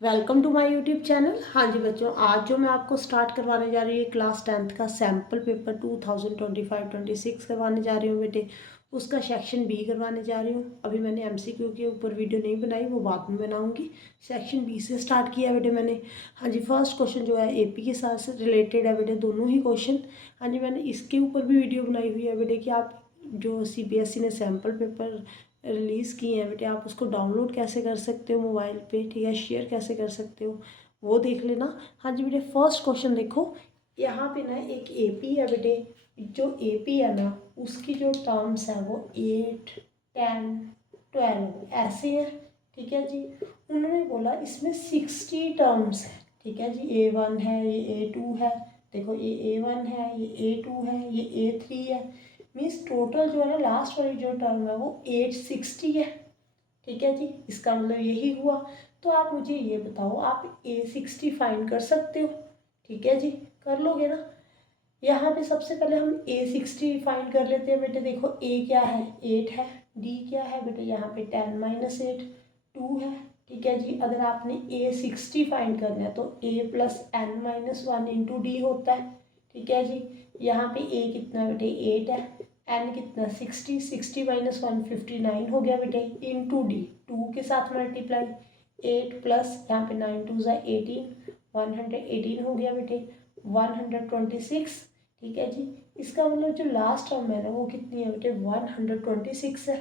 Welcome to my YouTube channel. हाँ जी बच्चों, आज जो मैं आपको स्टार्ट करवाने जा रही हूँ क्लास 10th का सैम्पल पेपर 2025-26 करवाने जा रही हूँ बेटे। उसका सेक्शन बी करवाने जा रही हूँ। अभी मैंने एमसीक्यू के ऊपर वीडियो नहीं बनाई, वो बाद में बनाऊँगी। सेक्शन बी से स्टार्ट किया बेटे मैंने। हाँ जी, फर्स्ट क्वेश्चन जो है एपी के साथ से रिलेटेड है बेटे, दोनों ही क्वेश्चन। हाँ जी, मैंने इसके ऊपर भी वीडियो बनाई हुई है बेटे कि आप जो सीबीएसई ने सैम्पल पेपर रिलीज़ किए हैं बेटे, आप उसको डाउनलोड कैसे कर सकते हो मोबाइल पे, ठीक है, शेयर कैसे कर सकते हो वो देख लेना। हाँ जी बेटे, फर्स्ट क्वेश्चन देखो, यहाँ पे ना एक एपी है बेटे। जो एपी है ना, उसकी जो टर्म्स है वो 8, 10, 12 ऐसे है, ठीक है जी। उन्होंने बोला इसमें 60 टर्म्स है, ठीक है जी। A1 है, ये A2 है, देखो ये A1 है, ये A2 है, ये A3 है। मीन्स टोटल जो है ना, लास्ट वाली जो टर्म है वो 860 है, ठीक है जी। इसका मतलब यही हुआ। तो आप मुझे ये बताओ, आप A60 फाइंड कर सकते हो, ठीक है जी, कर लोगे ना। यहाँ पे सबसे पहले हम A60 फाइंड कर लेते हैं बेटे। देखो A क्या है, 8 है। D क्या है बेटे, यहाँ पे 10 - 8 2 है, ठीक है जी। अगर आपने A60 फाइंड करना है तो A + n - 1 इंटू डी होता है, ठीक है जी। यहाँ पे A कितना बेटे, 8 है। n कितना, 60, 60 - 1 59 हो गया बेटे, इंटू डी 2 के साथ मल्टीप्लाई। 8 प्लस यहाँ पे 9 2 = 18, 118 हो गया बेटे, 126, ठीक है जी। इसका मतलब जो लास्ट टर्म है ना वो कितनी है बेटे, 126 है,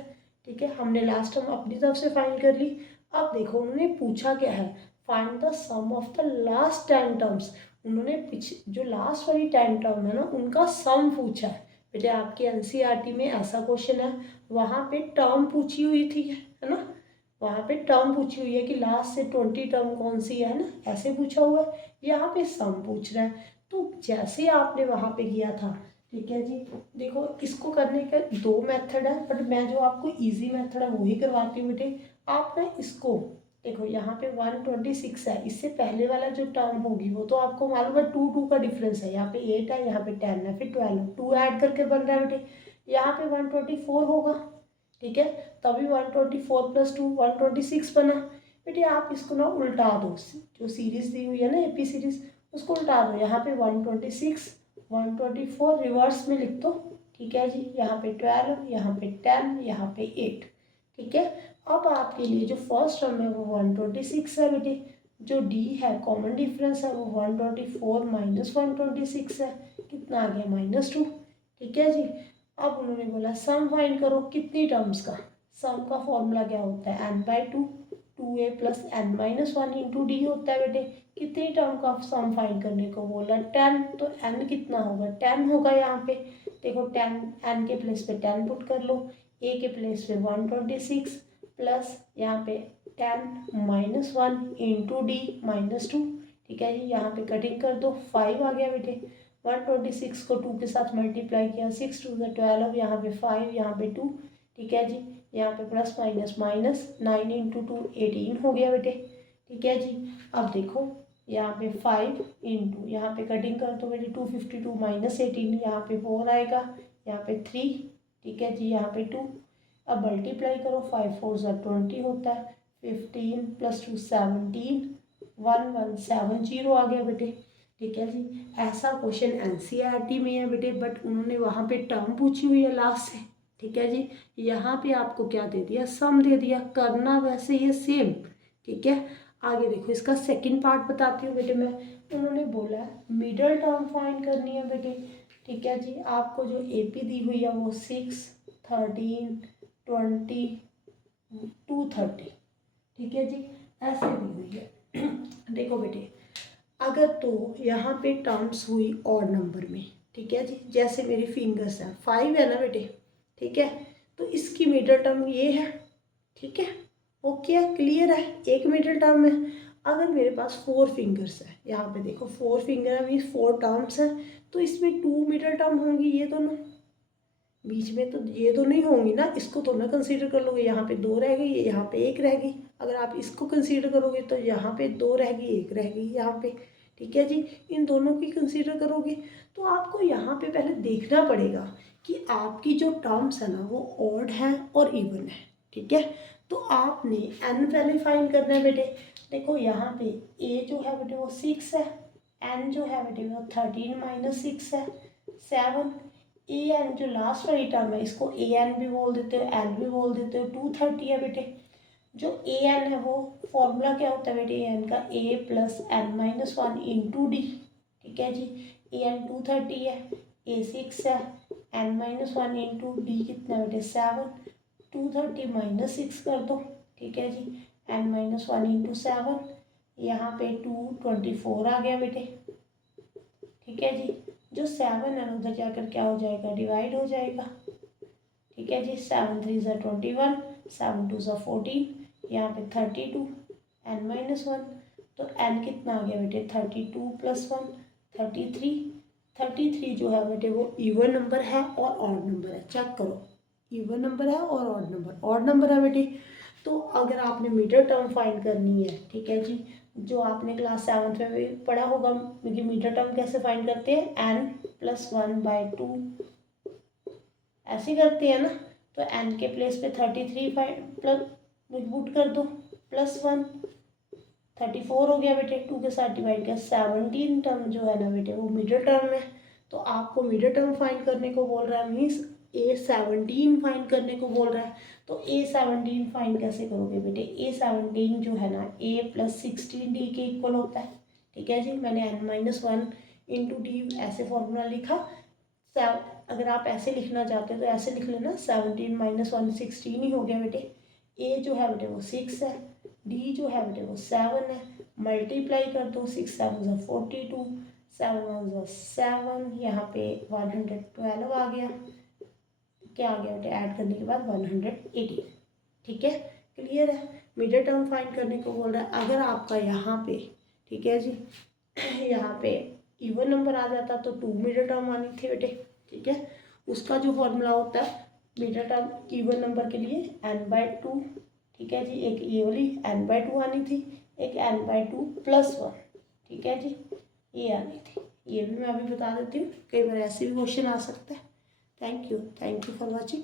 ठीक है। हमने लास्ट टर्म अपनी तरफ से फाइंड कर ली। अब देखो उन्होंने पूछा क्या है, find the sum of the last 10 terms. उन्होंने जो लास्ट वाली 10 टर्म है ना उनका सम पूछा है बेटे। आपके एनसीईआरटी में ऐसा क्वेश्चन है, वहाँ पे टर्म पूछी हुई थी, है ना। वहाँ पे टर्म पूछी हुई है कि लास्ट से 20 टर्म कौन सी है ना, ऐसे पूछा हुआ है। यहाँ पे सम पूछ रहा है। तो जैसे आपने वहाँ पे किया था, ठीक है जी। देखो इसको करने का दो मेथड है, बट मैं जो आपको इजी मेथड है वही करवाती हूँ बेटे। आप ना इसको देखो, यहाँ पे 126 है, इससे पहले वाला जो टर्म होगी वो तो आपको मालूम है, 2 2 का डिफरेंस है। यहाँ पे 8 है, यहाँ पे 10 है, फिर 12, 2 ऐड करके बन रहा है बेटे। यहाँ पे 124 होगा, ठीक है। तभी 124 + 2 126 बना बेटे। आप इसको ना उल्टा दो, जो सीरीज दी हुई है ना एपी सीरीज, उसको उल्टा दो। यहाँ पे 126, 124 रिवर्स में लिख दो, ठीक है जी। यहाँ पे 12, यहाँ पे 10, यहाँ पे 8, ठीक है। अब आपके लिए जो फर्स्ट टर्म है वो 126 है बेटे। जो डी है कॉमन डिफरेंस है वो 124 - 126 है, कितना आ गया, -2, ठीक है जी। अब उन्होंने बोला सम फाइंड करो, कितनी टर्म्स का। सम का फॉर्मूला क्या होता है, n/2, 2a + n - 1 into D होता है बेटे। कितनी टर्म का सम फाइंड करने को बोला, 10, तो n कितना होगा, 10 होगा। यहाँ पे देखो 10, n के प्लेस पे 10 पुट कर लो, a के प्लेस पे 126 प्लस यहाँ पे 10 - 1 इंटू डी -2, ठीक है जी। यहाँ पे कटिंग कर दो, 5 आ गया बेटे। 126 को 2 के साथ मल्टीप्लाई किया, 6 2 = 12, यहाँ पे 5, यहाँ पे 2, ठीक है जी। यहाँ पे प्लस माइनस माइनस, 9 इंटू 2 18 हो गया बेटे, ठीक है जी। अब देखो यहाँ पे 5 इंटू, यहाँ पे कटिंग कर दो बेटे, 252 - 18, यहाँ पे 4 आएगा, यहाँ पे 3, ठीक है जी, यहाँ पे 2। अब मल्टीप्लाई करो, 5 4 = 20 होता है, 15 + 2 17, 1170 आ गया बेटे, ठीक है जी। ऐसा क्वेश्चन एनसीईआरटी में है बेटे, बट उन्होंने वहाँ पे टर्म पूछी हुई है लास्ट से, ठीक है जी। यहाँ पे आपको क्या दे दिया, सम दे दिया, करना वैसे ही सेम, ठीक है। आगे देखो इसका सेकंड पार्ट बताती हूँ बेटे मैं। उन्होंने बोला मिडल टर्म फाइंड करनी है बेटे, ठीक है जी। आपको जो एपी दी हुई है वो 6, 13, 20, 230, ठीक है जी, ऐसे दी हुई है। देखो बेटे, अगर तो यहाँ पे टर्म्स हुई ऑड नंबर में, ठीक है जी, जैसे मेरी फिंगर्स हैं, 5 है ना बेटे, ठीक है। तो इसकी मिडल टर्म ये है, ठीक है, ओके है, क्लियर है, एक मिडल टर्म है। अगर मेरे पास 4 फिंगर्स है, यहाँ पे देखो 4 फिंगर है, मीन्स 4 टर्म्स है, तो इसमें 2 मिडल टर्म होंगी, ये दोनों बीच में तो ये तो नहीं होंगी ना, इसको तो ना कंसीडर कर लोगे। यहाँ पे 2 रह गई, यहाँ पे 1 रह गई। अगर आप इसको कंसीडर करोगे तो यहाँ पे 2 रह गई, 1 रह गई यहाँ पे, ठीक है जी। इन दोनों की कंसीडर करोगे तो आपको यहाँ पे पहले देखना पड़ेगा कि आपकी जो टर्म्स है ना वो ऑड है और इवन है, ठीक है। तो आपने n पहले फाइंड करना है बेटे। देखो यहाँ पे ए जो है बेटे वो 6 है, एन जो है बेटे वो 13 माइनस 6 है 7, ए एन जो लास्ट वाली टर्म है इसको ए एन भी बोल देते हो, एल भी बोल देते हो, 230 है बेटे। जो ए एन है वो फॉर्मूला क्या होता है बेटे ए एन का, A plus N minus 1 into D. ठीक है जी, ए एन 230 है, ए 6 है, एन माइनस 1 इंटू डी कितना बेटे 7, 230 माइनस 6 कर दो। ठीक है जी, एन माइनस 1 इंटू 7, यहाँ पे 224 आ गया बेटे। ठीक है जी, जो 7 है उधर जाकर क्या हो जाएगा, डिवाइड हो जाएगा। ठीक है जी, 7 3 ज़ा 21, 7 2 ज़ा 14, यहाँ पे 32, एन माइनस 1, तो एन कितना आ गया बेटे 32 प्लस 1 33। 33 जो है बेटे वो इवन नंबर है और ऑड नंबर है, चेक करो इवन नंबर है और ऑड नंबर है बेटे। तो अगर आपने मीटर टर्म फाइंड करनी है, ठीक है जी, जो आपने क्लास 7th में भी पढ़ा होगा कि मीटर टर्म कैसे फाइंड करते हैं, एन प्लस 1/2 ऐसे करते हैं ना। तो एन के प्लेस पे 33 प्लस पुट कर दो प्लस 1, 34 हो गया बेटे, 2 के साथ डिवाइड किया, 17 टर्म जो है ना बेटे वो मिडिल टर्म है। तो आपको मिडिल टर्म फाइंड करने को बोल रहा है, मीन्स A17 फाइंड करने को बोल रहा है। तो A17 फाइंड कैसे करोगे बेटे, A17 जो है ना A प्लस 16D के इक्वल होता है। ठीक है जी, मैंने n माइनस 1 इंटू डी ऐसे फॉर्मूला लिखा। अगर आप ऐसे लिखना चाहते हो तो ऐसे लिख लेना, 17 माइनस 1 16 ही हो गया बेटे। ए जो है बेटे वो 6 है, डी जो है बेटे वो 7 है, मल्टीप्लाई कर दो, 6 7 ज़ा 42, 7 1 ज़ा 7, यहाँ पे 112 आ गया। क्या आ गया बेटे, ऐड करने के बाद 180। ठीक है, क्लियर है। मिडिल टर्म फाइंड करने को बोल रहा है। अगर आपका यहाँ पे, ठीक है जी, यहाँ पे इवन नंबर आ जाता तो 2 मिडिल टर्म आनी थी बेटे। ठीक है, उसका जो फॉर्मूला होता है मिडिल टर्म इवन नंबर के लिए n/2। ठीक है जी, एक ये वाली n/2 आनी थी, एक n/2 प्लस 1। ठीक है जी, ये आनी थी। ये भी मैं अभी बता देती हूँ, कई बार ऐसे भी क्वेश्चन आ सकता है। Thank you for watching.